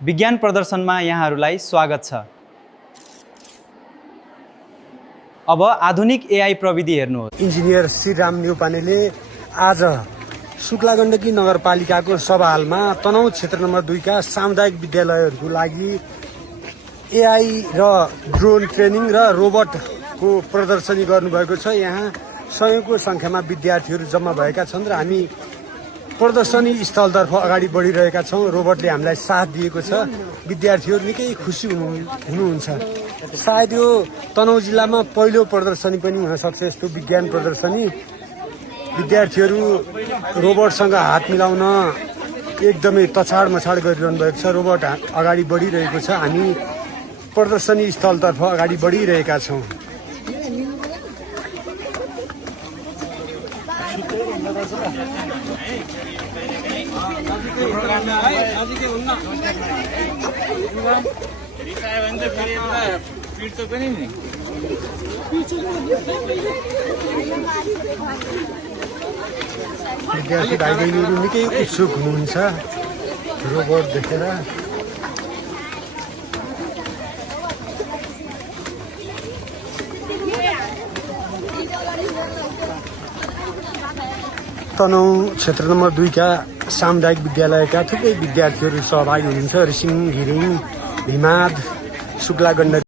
विज्ञान प्रदर्शनमा यहाँहरूलाई स्वागत छ। अब आधुनिक एआई प्रविधि हेर्नुहोस्। इन्जिनियर श्रीराम न्यौपानेले आज शुक्ला गण्डकी नगरपालिकाको सभा हालमा तनहुँ क्षेत्र नम्बर 2 का सामुदायिक विद्यालयहरूको लागि एआई र ड्रोन ट्रेनिङ र रोबोटको प्रदर्शनी गर्नुभएको छ। यहाँ सयौंको संख्यामा विद्यार्थीहरू जम्मा भएका छन् र हामी प्रदर्शनी स्थलतर्फ अगाडि बढिरहेका छौँ। रोबोटले हामीलाई साथ दिएको छ। विद्यार्थीहरू निकै खुसी हुनुहुन्छ। सायद यो तनहुँ जिल्लामा पहिलो प्रदर्शनी पनि हुन सक्छ। यस्तो विज्ञान प्रदर्शनी विद्यार्थीहरू रोबोटसँग हात मिलाउन एकदमै तछाड मछाड गरिरहनु भएको छ। रोबोट अगाडि बढिरहेको छ। हामी प्रदर्शनी स्थलतर्फ अगाडि बढिरहेका छौँ। विद्यार्थी भाइ बहिनीहरू निकै उत्सुक हुनुहुन्छ रोबोट देखेर। तनहुँ क्षेत्र नम्बर 2 का सामुदायिक विद्यालयका थुप्रै विद्यार्थीहरू सहभागी हुनुहुन्छ। रिसिङ, घिरिङ, भिमाद, शुक्ला गण्डकी